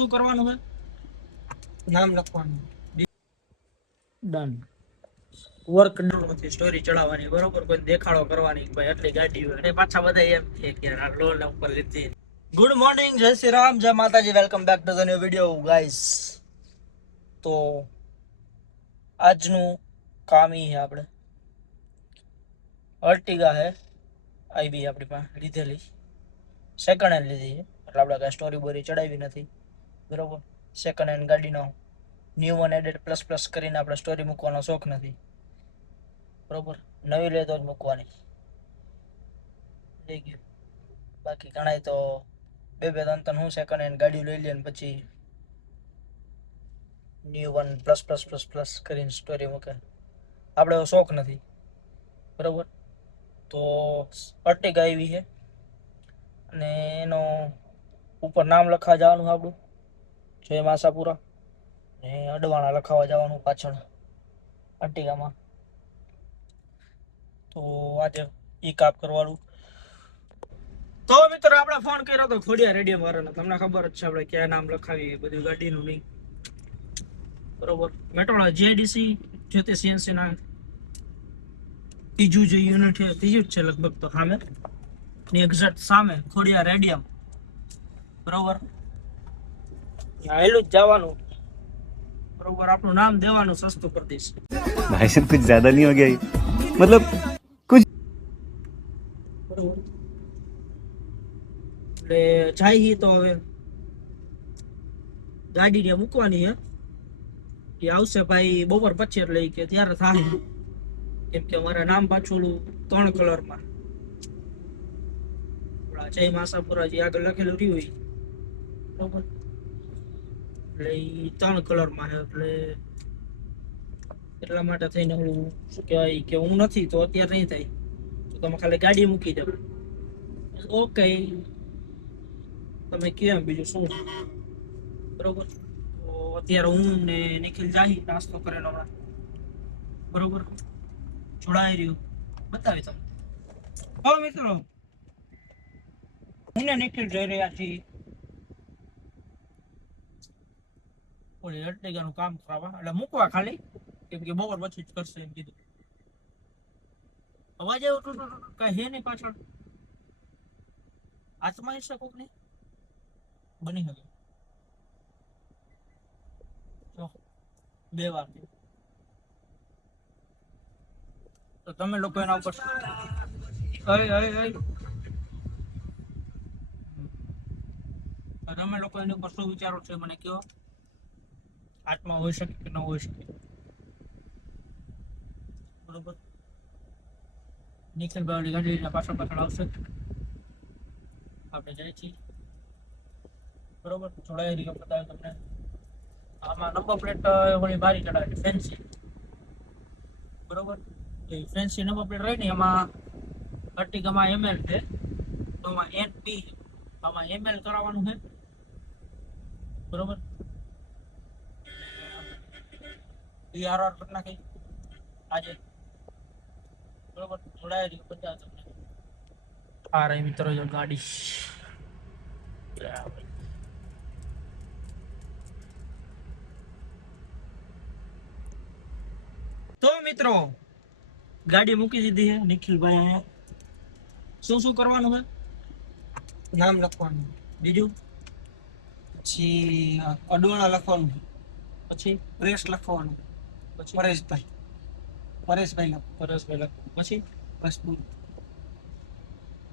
શું કરવાનું છે? નામ લખવાનું. ડન. વર્ક ડન નથી, સ્ટોરી ચડાવવાની, બરોબર? કોઈ દેખાડો કરવાની, ભાઈ આટલી ગાડી હોય અને પાછા બધા એમ કે યાર લોન ઉપર લીધી. ગુડ મોર્નિંગ, જય શ્રી રામ, જય માતાજી, welcome back to the new video guys. તો આજનું કામ ઈ હે આપણે અર્ટિગા હે આઈબી આપણી પાસે લીધેલી, સેકન્ડ હેન્ડ લીધી છે એટલે આપણે કાંઈ સ્ટોરી બોરી ચડાવી નથી, બરોબર? સેકન્ડ હેન્ડ ગાડીનો new one added plus plus કરીને આપણે સ્ટોરી મૂકવાનો શોખ નથી, બરોબર? નવી લે તો જ મૂકવાની થઈ ગયું. બાકી ઘણાય તો બે ત્રણ ત્રણ હું સેકન્ડ હેન્ડ ગાડી લઈ લે ને પછી new one plus plus plus plus કરીને સ્ટોરી મૂકે. આપણે એવો શોખ નથી, બરોબર? તો અર્ટિગા આવી છે અને એનો ઉપર નામ લખવા જવાનું આપણું જય માસાપુરા, ને અડવાણા લખાવા જવાનું પાછળ અર્ટિગામાં. તો આજે ઈ કાપ કરવાનું. તો મિત્રો આપણે ફોન કર્યો તો ખોડિયા રેડિયમ વાળાને, તમને ખબર જ છે આપણે ક્યાં નામ લખાવી બધું ગાડીનું નહીં, બરોબર? મેટોડા જેડીસી 76 CNC ના ત્રીજું જે યુનિટ છે, ત્રીજું જ છે લગભગ, તો સામે ની એક્ઝેક્ટ સામે ખોડિયા રેડિયમ, બરોબર? આયલું જ જવાનું, બરોબર? આપણું નામ દેવાનું, સસ્તું કરી દઈશ. भाई साहब कुछ ज्यादा नहीं हो गया ये? मतलब कुछ બરોબર, એટલે જાય તો હવે ગાડી ને મૂકવાની હે, એ આવશે ભાઈ બપોર પછી, એટલે કે ત્યારે થાય, કેમ કે અમારે નામ પાછું 3 કલરમાં જય માસાપુરા જે આગળ લખેલું રહ્યું હોય, બરોબર? એટલે એ 3 કલરમાં છે, એટલે એટલા માટે થઈને હું શું કહેવાય કે હું નથી તો અત્યારે નહીં થાય, તો તમે ખાલી ગાડી મૂકી દો. ઓકે, તમે કેમ બીજું શું, બરોબર? તો અત્યારે હું ને નિખિલ જાહી નાસ્તો કરેલો હમણાં, બરોબર? જોડાઈ રહ્યું બતાવી તમને. હવે મિત્રો હું ને નિખિલ જઈ રહ્યા છીએ ઓલી અર્ટિગાનું કામ કરાવવા, એટલે મૂકવા ખાલી, કેમ કે બપોર પછી જ કરશે એમ કીધું. અવાજ આવ્યો ટૂટ કઈ હે નહીં પાછળ? આત્મા હશે કોક ને બની શકે તો 2 વાર તો તમે લોકો એના ઉપર તમે લોકો એની ઉપર શું વિચારો છો મને કહો. આત્મા હોઈ શકે કે ન હોઈ શકે, બરોબર? નિખિલ ભાઈ ગાડી પાછળ પાછળ આવશે, આપણે જઈએ છીએ, બરોબર? જોડાઈ રહ્યો બતાવે તમને. આમાં નંબર પ્લેટ ઓલી બારી ચડાવે ફેન્સી, બરોબર? એ ફેન્સી નંબર પ્લેટ રહી ને એમાં અર્ટિગામાં એમએલ છે, તો આમાં એનપી, આમાં એમએલ કરાવવાનું છે, બરોબર? ડીઆરઆર કરી નાખી આજે, બરોબર? જોડાઈ રહ્યું બતાવે તમને. આ રહી મિત્રો જો ગાડી, તો મિત્રો ગાડી મૂકી દીધી છે નિખિલભાઈ. શું શું કરવાનું છે? નામ લખવાનું, બીજું પછી અડવાણા લખવાનું, પછી પ્રેસ લખવાનું, પછી પરેશભાઈ લખવાનું, પછી બસ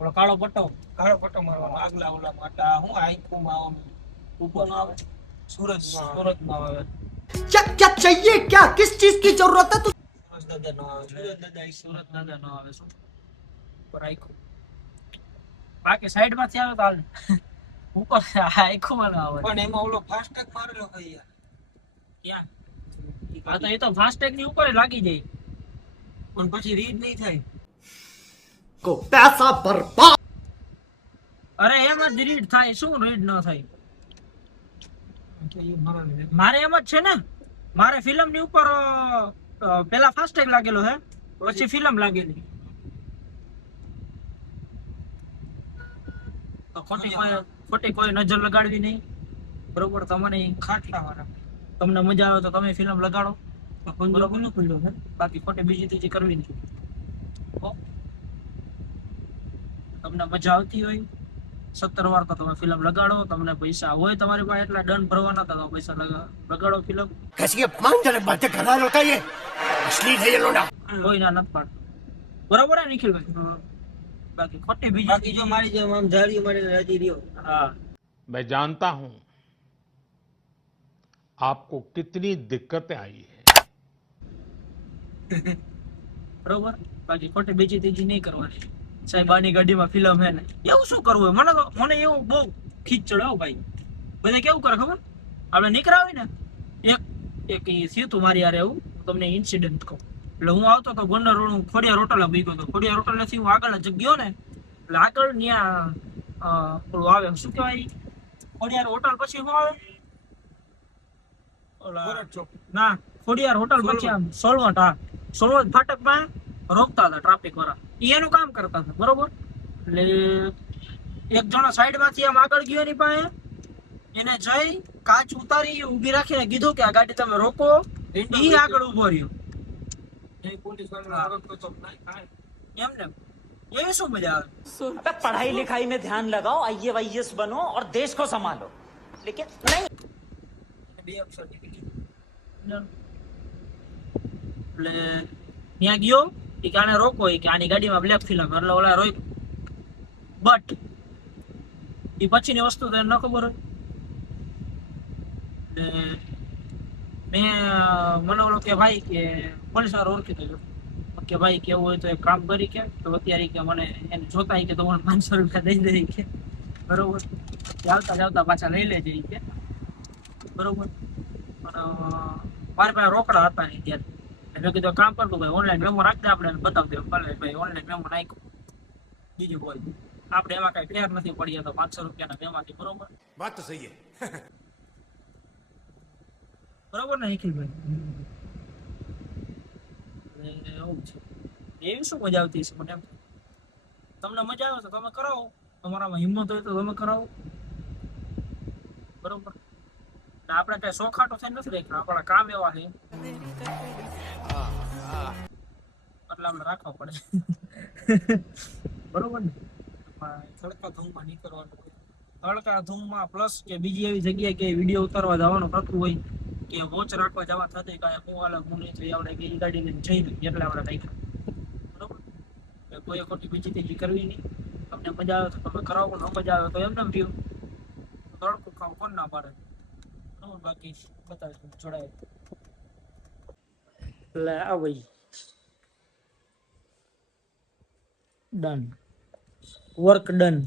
ઓલો કાળો પટ્ટો મારવાનો આગલા ઓલામાં, એટલે હું આંખોમાં આવે, ઉપર નો આવે, सूरज નો આવે, क्या क्या चाहिए क्या किस चीज की जरूरत है सूरज दादा નો આવે, શું ઉપર આંખો. બાકી સાઈડ માંથી આવે તો હાલ, ઉપર આંખોમાં ના આવે. પણ એમાં ઓલો ફાસ્ટેગ મારેલો ભાઈ યાર, ક્યાં? હા તો એ તો ફાસ્ટેગ ની ઉપર લાગી જાય, પણ પછી રીડ નહીં થાય. को पैसा बर्बाद અરે એમ જ રીડ થાય, શું રીડ ન થાય? મારે એમ જ છે ને, મારે ફિલ્મ ની ઉપર પેલા ફાસ્ટેગ લાગેલો હે, પછી ફિલ્મ લાગેલી, તો ખોટી કોઈ નજર લગાડવી નહીં, બરોબર, તમને ખાટલાવાળા તમને મજા આવે તો તમે ફિલ્મ લગાડો, બરોબર ન ખુલ્લો છે, બાકી ખોટી બીજી ત્રીજી કરવી નહીં. હો? તમને મજા આવતી હોય 17 વાર તો તમે ફિલ્મ લગાડો, તમને પૈસા હોય તમારી પાસે એટલા દંડ ભરવાના તો પૈસા લગાડો ફિલ્મ. कैसी अपमानजनक बातें कर रहा है लौटा, ये अश्लील है ये लोडा. કોઈ ના નથી પાડતું, બરોબર હે નિખિલભાઈ? બાકી ખોટી બીજી બાકી જો મારી જેમ આમ જાળી મારીને રાજી રહ્યો. હા मैं जानता हूं आपको कितनी दिक्कतें आई है. બરોબર, બાકી ખોટી બીજી ત્રીજી નહીં કરવાની. સાહેબ આની ગાડીમાં ફિલ્મ હે ને એવું શું કરવું હોય? મને એવું બહુ ખીચ ચડાવ ભાઈ. બધા કેવું કરે ખબર? આપણે નીકળ્યા હોય ને, એક થયું તું મારી યાર એવું, તમને ઇન્સિડન્ટ કહું. એટલે હું આવતો તો ગોંડલ રોડ, હું ખોડિયાર હોટલ ભીગો હતો. ખોડિયાર હોટલ થી હું આગળ જ ગયો ને, એટલે આગળ ત્યાં ઓલું આવે, શું કહેવાય, ખોડિયાર હોટલ પછી શું આવે? ના, ખોડિયાર હોટલ પછી આમ સોલવંટ, હા સોલવંટ ફાટક માં રોકતા હતા ટ્રાફિક વાળા, એનું કામ કરતા હતા. બરોબર, એટલે એક જણો સાઈડ માંથી આમ આગળ ગયો એની પાસે, એને જઈ કાચ ઉતારી ઉભી રાખીને કીધું કે આ ગાડી તમે રોકો. ઈ આગળ ઉભો રહ્યો. એમને એવી શું મજા આવે? पढ़ाई लिखाई में ध्यान लगाओ, आईएएस बनो और देश को संभालो, लेकिन नहीं. બે અક્ષર નીકળી એટલે ત્યાં ગયો કે આને રોકો, કે આની ગાડીમાં બ્લેક ફિલ્મ, એટલે ઓલા રોક. બટ એ પછીની વસ્તુ તો ન ખબર હોય. મને ઓલો કે ભાઈ કે પોલીસ વાળો ઓળખી દેજો કે ભાઈ કેવું હોય તો એક કામ કરી કે તો અત્યારે કે મને એને જોતા કે તો મને 500 રૂપિયા દઈ દે કે, બરોબર, આવતા પાછા લઈ લેજે કે, બરોબર. મારી પાસે રોકડા હતા નહીં ત્યારે, મેં કીધું કામ કરતું ભાઈ ઓનલાઈન મેમો રાખજે, આપણે બતાવી દેવું. ભલે ભાઈ ઓનલાઈન મેમો નાખ્યો, બીજું કોઈ આપણે એમાં કઈ ફેર નથી પડી તો 500 રૂપિયાના મેમાંથી. બરોબર, बात तो सही है. બરોબર ને નિખિલભાઈ? એવું છે. એવી શું મજા આવતી છે મને એમ. તમને મજા આવે તો તમે કરાવો, તમારામાં હિંમત હોય તો તમે કરાવો, બરોબર. આપણે કઈ સોખાટો થઈ નથી રાખ્યો, આપણા કામ એવા છે એટલે આપણે રાખવા પડે. બરોબર ને? તડકા ધૂમમાં નીકળવાનું, તડકા ધૂમમાં પ્લસ કે બીજી એવી જગ્યાએ કે વિડીયો ઉતારવા જવાનું થતું હોય કે વોચ રાખવા જવા થતી કાંઈ હું અલગ હું નહીં થઈ, આપણે એ ગાડી લઈને જઈ એટલે આપણે કઈ, બરોબર. કોઈ ખોટી બીજી ત્રીજી કરવી નહીં. તમને મજા આવે તો તમે કરાવો, ન મજા આવે તો એમને રહ્યું. તડકું ખાવ કોણ ના પાડે. બાકી બતાવીશ જોડાય એટલે આ ભાઈ ડન, વર્ક ડન.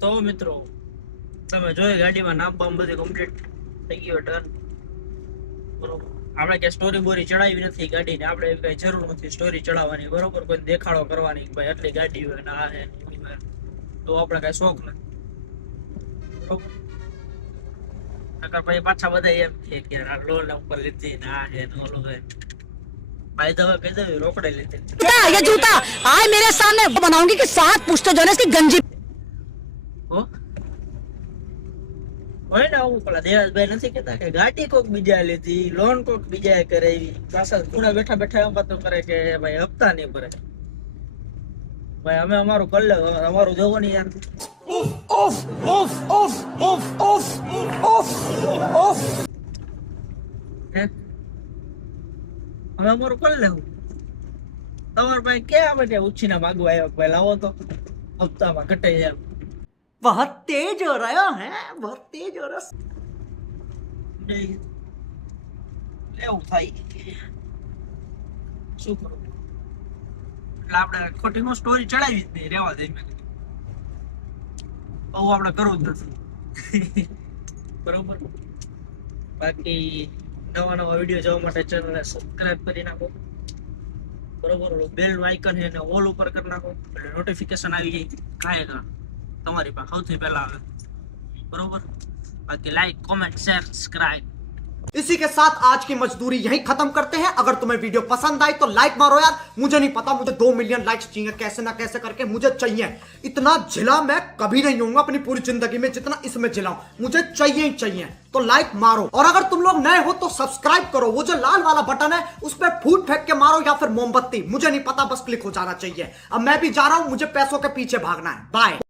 તો મિત્રો તમે જોઈ ગાડીમાં નામ બામ બધી કમ્પ્લીટ થઈ ગયો, ડન, બરોબર. આપણે કે સ્ટોરી બોરી ચડાવી નથી ગાડીને, આપણે કઈ જરૂર નથી સ્ટોરી ચડાવવાની, બરોબર. કોઈ દેખાડો કરવાની ભાઈ આટલી ગાડી હોય ને આ હે તો આપણે કઈ શોખ નથી, બરોબર. ભાઈ પાછા બધા એમ છે કે આ લોન ઉપર લીધી ને આ હે ને ઓલું હે. ભાઈ દવા કહી દે રોકડે લીધી. क्या ये जूता आज मेरे सामने बनाऊंगी कि 7 पुश्ते जो है इसकी गंजी હોય ને આવું. પેલા દેવાજભાઈ નથી કેતા કે ગાડી કોક બીજા લીધી, લોન કોક બીજા કરાવી, પાછા ખૂણા બેઠા બેઠા એમ વાતો કરે કે ભાઈ હપ્તા નહીં ભરે. ભાઈ અમે અમારું કરી લે, અમારું જોવો ને યાર. અમે અમારું કરી લેવું. તમારે ભાઈ ક્યાં આપણે ઉછીના માગવા આવ્યા? ભાઈ લાવો તો હપ્તામાં ઘટાઈ જાય. बहुत तेज हो रहा है, बहुत तेज हो रहा. એવું થાય શું કરું? એટલે આપણે ખોટી સ્ટોરી ચડાવી જ નહીં, રેવા દે. મેં બહુ આપણે કરવું જ નથી, બરોબર. બાકી નવા નવા વિડીયો જોવા માટે ચેનલને સબસ્ક્રાઇબ કરી નાખો, બરોબર. બેલ નું આઇકન છે એને ઓલ ઉપર કરી નાખો એટલે નોટિફિકેશન આવી જાય કાંઈ તમારી પાસે સૌથી પહેલા આવે. બરોબર બાકી લાઈક કોમેન્ટ શેર સબસ્ક્રાઇબ इसी के साथ आज की मजदूरी यहीं खत्म करते हैं। अगर तुम्हें वीडियो पसंद आई तो लाइक मारो यार। मुझे नहीं पता, मुझे 2 मिलियन लाइक्स चाहिए, कैसे ना कैसे करके मुझे चाहिए। इतना जिला मैं कभी नहीं होऊंगा अपनी पूरी जिंदगी में जितना इसमें जिलाऊं, मुझे चाहिए ही चाहिए। तो लाइक मारो, और अगर तुम लोग नए हो तो सब्सक्राइब करो। वो जो लाल वाला बटन है उस पर फूट फेंक के मारो या फिर मोमबत्ती, मुझे नहीं पता, बस क्लिक हो जाना चाहिए। अब मैं भी जा रहा हूं, मुझे पैसों के पीछे भागना है। बाय।